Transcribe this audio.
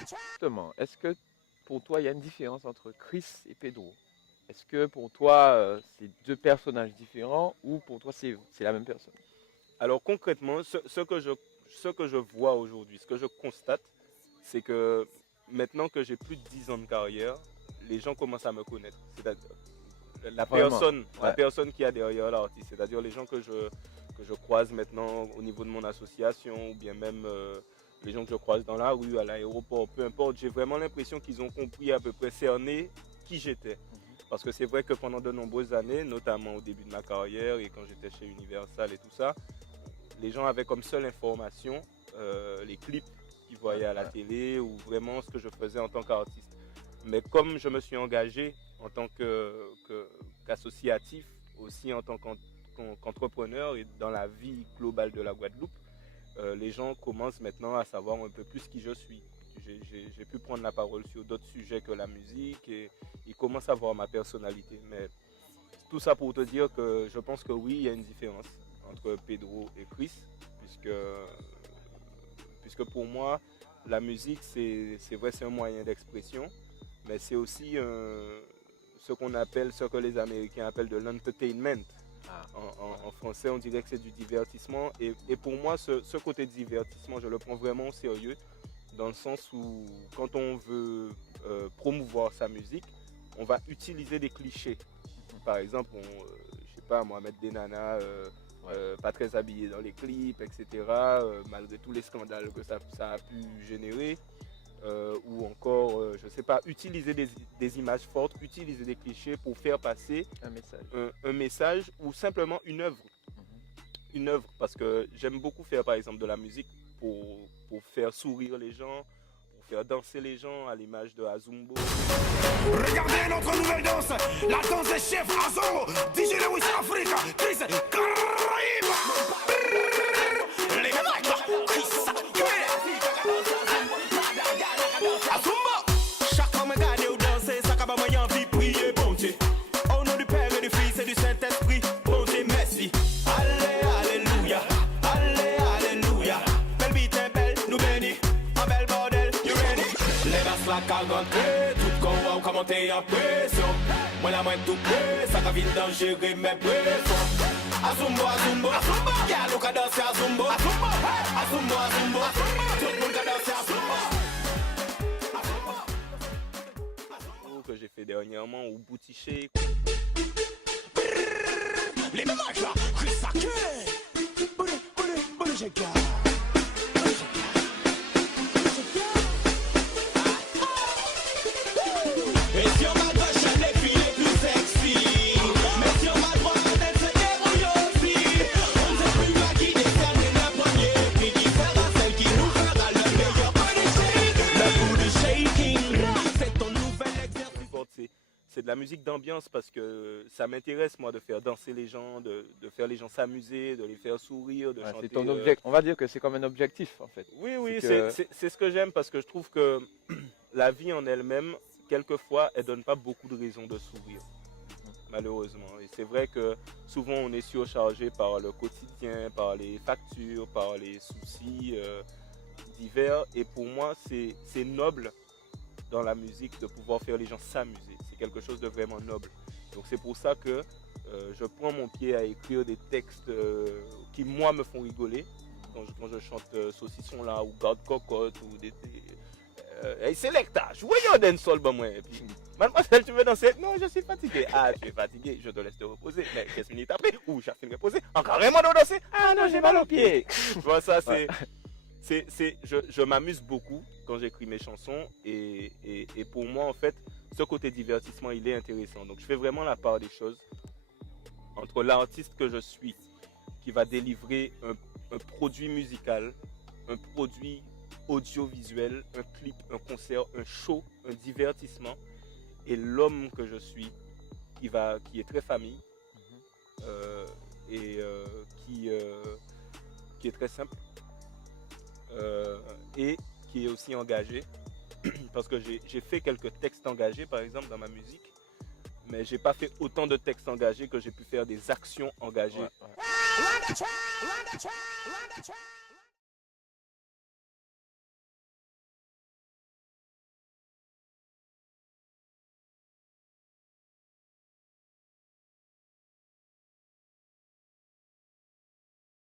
Justement, est-ce que pour toi, il y a une différence entre Chris et Pedro? Est-ce que pour toi, c'est deux personnages différents ou pour toi, c'est la même personne? Alors concrètement, ce que je vois aujourd'hui, ce que je constate, c'est que maintenant que j'ai plus de 10 ans de carrière, les gens commencent à me connaître. C'est-à-dire Vraiment? la Ouais. personne qui a derrière l'artiste, c'est-à-dire les gens que je croise maintenant au niveau de mon association ou bien même les gens que je croise dans la rue, à l'aéroport, peu importe, j'ai vraiment l'impression qu'ils ont compris à peu près cerné qui j'étais. Mhm. Parce que c'est vrai que pendant de nombreuses années, notamment au début de ma carrière et quand j'étais chez Universal et tout ça, les gens avaient comme seule information les clips qu'ils Ouais, voyaient à la ouais. télé ou vraiment ce que je faisais en tant qu'artiste. Mais comme je me suis engagé en tant qu'associatif, aussi en tant qu'entrepreneur et dans la vie globale de la Guadeloupe, les gens commencent maintenant à savoir un peu plus qui je suis. J'ai pu prendre la parole sur d'autres sujets que la musique et ils commencent à voir ma personnalité. Mais tout ça pour te dire que je pense que oui, il y a une différence entre Pedro et Chris, puisque, puisque pour moi, la musique, c'est vrai, c'est un moyen d'expression, mais c'est aussi ce qu'on appelle, ce que les Américains appellent de l'entertainment. Ah, En français, on dirait que c'est du divertissement. Et pour moi, ce côté de divertissement, je le prends vraiment au sérieux, dans le sens où quand on veut promouvoir sa musique, on va utiliser des clichés. Par exemple, je sais pas, moi, mettre des nanas ouais. pas très habillées dans les clips, etc., malgré tous les scandales que ça a pu générer. Ou encore, je sais pas, utiliser des images fortes, utiliser des clichés pour faire passer Un message. un message ou simplement une œuvre. Mhm. Une œuvre, parce que j'aime beaucoup faire par exemple de la musique pour faire sourire les gens, pour faire danser les gens à l'image de Azumbo. Regardez notre nouvelle danse, la danse des chefs Azongo, DJ Lewis Africa, Chris Caraïba. Les mecs, Chris, Azumba. Chaque homme regarde ou danser, ça va moi envie prier, bon Dieu. Au nom du Père et du Fils et du Saint-Esprit, bon Dieu, merci. Allez, alléluia, allez, alléluia. Belle vie est belle, nous bénis, un bel bordel, you ready? Les basses la cargantée, tout qu'on va commenter en pression. Moi la main tout près, ça va vite dangerer mes pressions. Azumbo, Azumbo, Azumbo. Y'a l'eau qu'a dansé Azumbo, Azumbo, Azumbo, Azumbo. Tout le monde qu'a dansé Azumbo. Que j'ai fait dernièrement ou Boutiché. Les ménages là, Chris Sake. Bonne jega. Et sur ma gauche, les filles les plus sexy. Mais sur ma droite, elles se débrouillent aussi. On ne sait plus à qui décerner le premier prix. Différent celle qui nous fera le meilleur body shaking. Le booty shaking, c'est ton nouvel exercice. C'est de la musique d'ambiance parce que ça m'intéresse moi de faire danser les gens, de faire les gens s'amuser, de les faire sourire, de Ouais, chanter. c'est ton objectif. On va dire que c'est comme un objectif en fait. Oui, oui, que... c'est ce que j'aime parce que je trouve que la vie en elle-même, quelquefois, elle donne pas beaucoup de raisons de sourire, malheureusement. Et c'est vrai que souvent on est surchargé par le quotidien, par les factures, par les soucis divers. Et pour moi, c'est noble dans la musique de pouvoir faire les gens s'amuser. C'est quelque chose de vraiment noble. Donc c'est pour ça que je prends mon pied à écrire des textes qui moi me font rigoler quand je chante Saucisson là ou Garde Cocotte ou Hey Selecta, jouez un dancehall ben moi. Et puis, mademoiselle, tu veux danser? Non, je suis fatigué. Ah, tu es fatigué, je te laisse te reposer. Mais 15 minutes après, ou j'ai fini de reposer, encore vraiment de danser? Ah non, j'ai mal aux pieds. Tu vois, ça c'est... Je m'amuse beaucoup quand j'écris mes chansons et pour moi en fait ce côté divertissement il est intéressant, donc je fais vraiment la part des choses entre l'artiste que je suis qui va délivrer un produit musical, un produit audiovisuel, un clip, un concert, un show, un divertissement, et l'homme que je suis qui est très famille et qui est très simple. Et qui est aussi engagé parce que j'ai fait quelques textes engagés par exemple dans ma musique, mais j'ai pas fait autant de textes engagés que j'ai pu faire des actions engagées. Ouais, ouais.